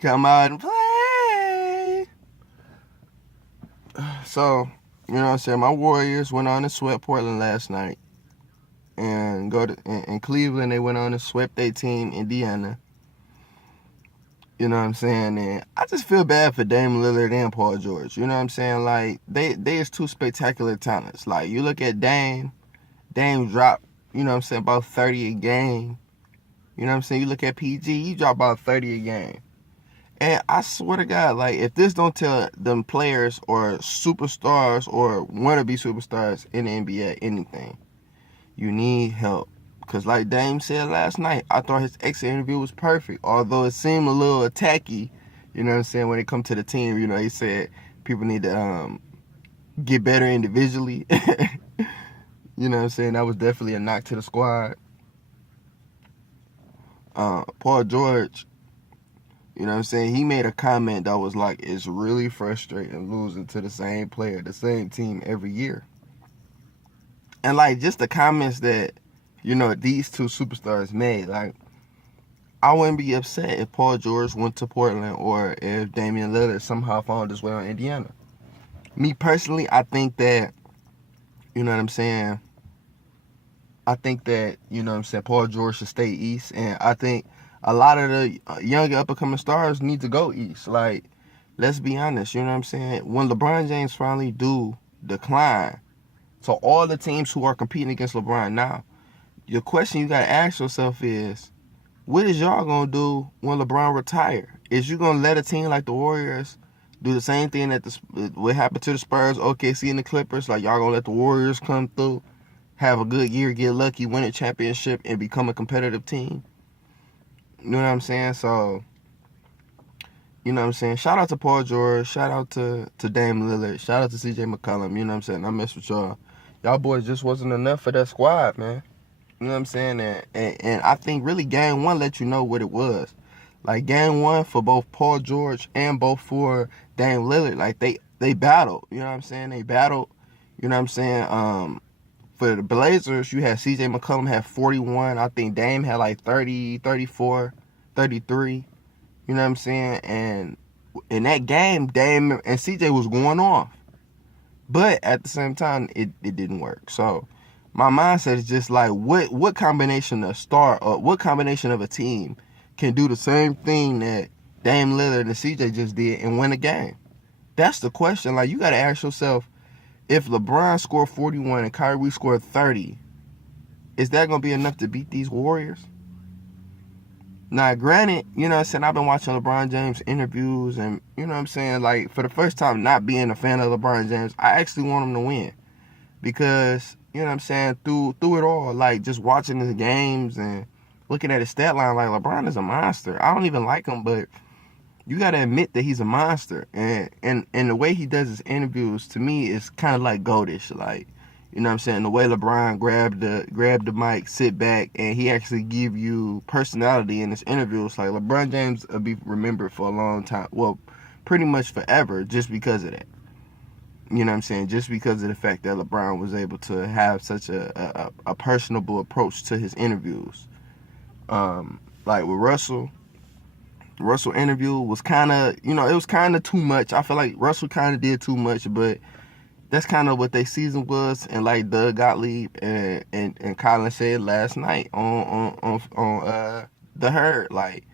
Come out and play. So, you know what I'm saying? My Warriors went on and swept Portland last night. And in Cleveland, they went on and swept their team, Indiana. You know what I'm saying? And I just feel bad for Dame Lillard and Paul George. You know what I'm saying? Like, they is two spectacular talents. Like, you look at Dame dropped, you know what I'm saying, about 30 a game. You know what I'm saying? You look at PG, he dropped about 30 a game. And I swear to God, like, if this don't tell them players or superstars or wannabe superstars in the NBA anything, you need help. Because like Dame said last night, I thought his exit interview was perfect. Although it seemed a little attacky, you know what I'm saying, when it comes to the team. You know, he said people need to get better individually. You know what I'm saying? That was definitely a knock to the squad. Paul George, you know what I'm saying, he made a comment that was like, it's really frustrating losing to the same player, the same team every year. And like just the comments that, you know, these two superstars made, like, I wouldn't be upset if Paul George went to Portland or if Damian Lillard somehow found his way on Indiana. Me personally, I think that, you know what I'm saying, I think that, you know what I'm saying, Paul George should stay east. And I think a lot of the young up-and-coming stars need to go east. Like, let's be honest, you know what I'm saying? When LeBron James finally do decline, so all the teams who are competing against LeBron now, your question you got to ask yourself is, what is y'all going to do when LeBron retire? Is you going to let a team like the Warriors do the same thing that what happened to the Spurs, OKC, and the Clippers? Like, y'all going to let the Warriors come through, have a good year, get lucky, win a championship, and become a competitive team? You know what I'm saying? So, you know what I'm saying? Shout out to Paul George. Shout out to Dame Lillard. Shout out to CJ McCollum. You know what I'm saying? I mess with y'all. Y'all boys just wasn't enough for that squad, man. You know what I'm saying? And I think really game one let you know what it was. Like game one for both Paul George and both for Dame Lillard, like they battled. You know what I'm saying? They battled. You know what I'm saying? For the Blazers, you had CJ McCollum had 41. I think Dame had like 30, 34, 33. You know what I'm saying? And in that game, Dame and CJ was going off. But at the same time, it didn't work. So my mindset is just like, what combination of what combination of a team can do the same thing that Dame Lillard and CJ just did and win a game? That's the question. Like, you got to ask yourself, if LeBron scored 41 and Kyrie scored 30, is that going to be enough to beat these Warriors? Now, granted, you know what I'm saying, I've been watching LeBron James interviews and, you know what I'm saying, like, for the first time not being a fan of LeBron James, I actually want him to win. Because, you know what I'm saying, through it all, like, just watching his games and looking at his stat line, like, LeBron is a monster. I don't even like him, but you got to admit that he's a monster. And the way he does his interviews, to me, is kind of like goatish. Like, you know what I'm saying, the way LeBron grabbed the mic, sit back, and he actually give you personality in his interviews. Like, LeBron James will be remembered for a long time. Well, pretty much forever, just because of that. You know what I'm saying? Just because of the fact that LeBron was able to have such a personable approach to his interviews. Like with Russell interview was kind of, you know, it was kind of too much. I feel like Russell kind of did too much, but that's kind of what their season was. And like Doug Gottlieb and Colin said last night on The Herd, like,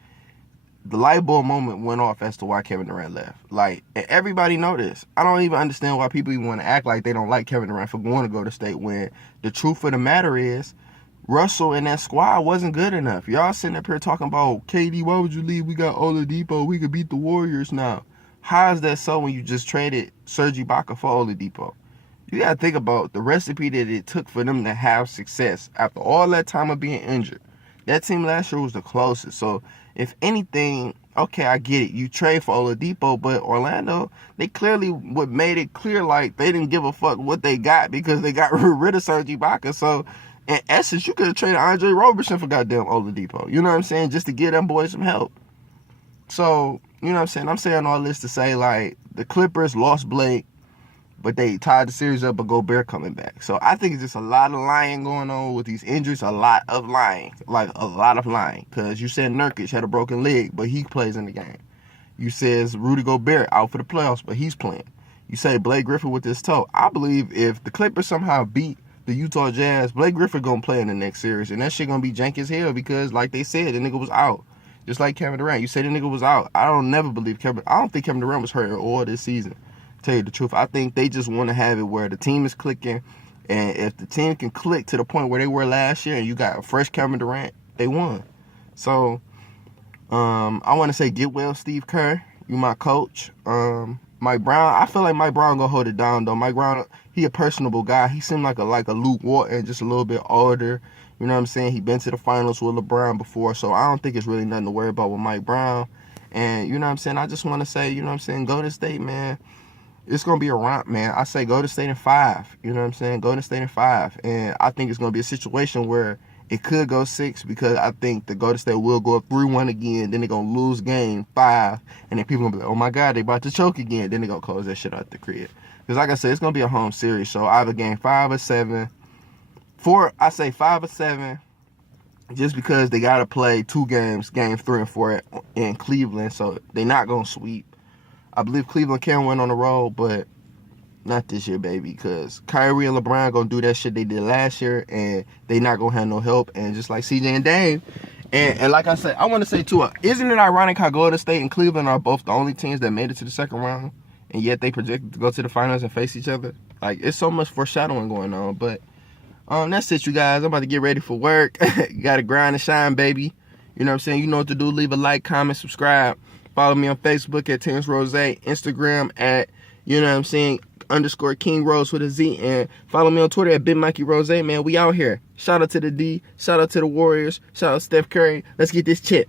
the light bulb moment went off as to why Kevin Durant left. Like, and everybody know this. I don't even understand why people even want to act like they don't like Kevin Durant for going to go to state, when the truth of the matter is Russell and that squad wasn't good enough. Y'all sitting up here talking about, KD, why would you leave? We got Oladipo. We could beat the Warriors now. How is that so when you just traded Serge Ibaka for Oladipo? You got to think about the recipe that it took for them to have success after all that time of being injured. That team last year was the closest. So, if anything, okay, I get it. You trade for Oladipo, but Orlando, they clearly made it clear like they didn't give a fuck what they got because they got rid of Serge Ibaka. So, in essence, you could have traded Andre Robertson for goddamn Oladipo. You know what I'm saying? Just to give them boys some help. So, you know what I'm saying? I'm saying all this to say, like, the Clippers lost Blake, but they tied the series up, but Gobert coming back. So I think it's just a lot of lying going on with these injuries. A lot of lying. Like, a lot of lying. Because you said Nurkic had a broken leg, but he plays in the game. You says Rudy Gobert out for the playoffs, but he's playing. You say Blake Griffin with his toe. I believe if the Clippers somehow beat the Utah Jazz, Blake Griffin gonna play in the next series, and that shit gonna be jank as hell because, like they said, the nigga was out. Just like Kevin Durant, you say the nigga was out. I don't never believe I don't think Kevin Durant was hurt at all this season. Tell you the truth, I think they just want to have it where the team is clicking, and if the team can click to the point where they were last year, and you got a fresh Kevin Durant, they won. So, I want to say get well, Steve Kerr. You my coach. Mike Brown, I feel like Mike Brown gonna hold it down though. Mike Brown, he a personable guy. He seemed like a Luke Walton, just a little bit older. You know what I'm saying? He been to the finals with LeBron before, so I don't think it's really nothing to worry about with Mike Brown. And you know what I'm saying? I just want to say, you know what I'm saying? Go to State, man. It's gonna be a romp, man. I say go to State in 5. You know what I'm saying? Go to State in 5, and I think it's gonna be a situation where it could go 6 because I think the Golden State will go up 3-1 again. Then they're going to lose game 5. And then people going to be like, oh, my God, they about to choke again. Then they're going to close that shit out the crib. Because like I said, it's going to be a home series. So either game 5 or 7. I say 5 or 7 just because they got to play 2 games, game 3 and 4 in Cleveland. So they're not going to sweep. I believe Cleveland can win on the road, but not this year, baby, because Kyrie and LeBron going to do that shit they did last year, and they not going to have no help. And just like CJ and Dame, and like I said, I want to say, too, isn't it ironic how Golden State and Cleveland are both the only teams that made it to the second round, and yet they projected to go to the finals and face each other? Like, it's so much foreshadowing going on. But that's it, you guys. I'm about to get ready for work. You got to grind and shine, baby. You know what I'm saying? You know what to do. Leave a like, comment, subscribe. Follow me on Facebook at Terrence Rose, Instagram at, you know what I'm saying, _King Rose with a Z, and follow me on Twitter at Big Mikey Rose, man. We out here. Shout out to the D, shout out to the Warriors, shout out to Steph Curry. Let's get this chip.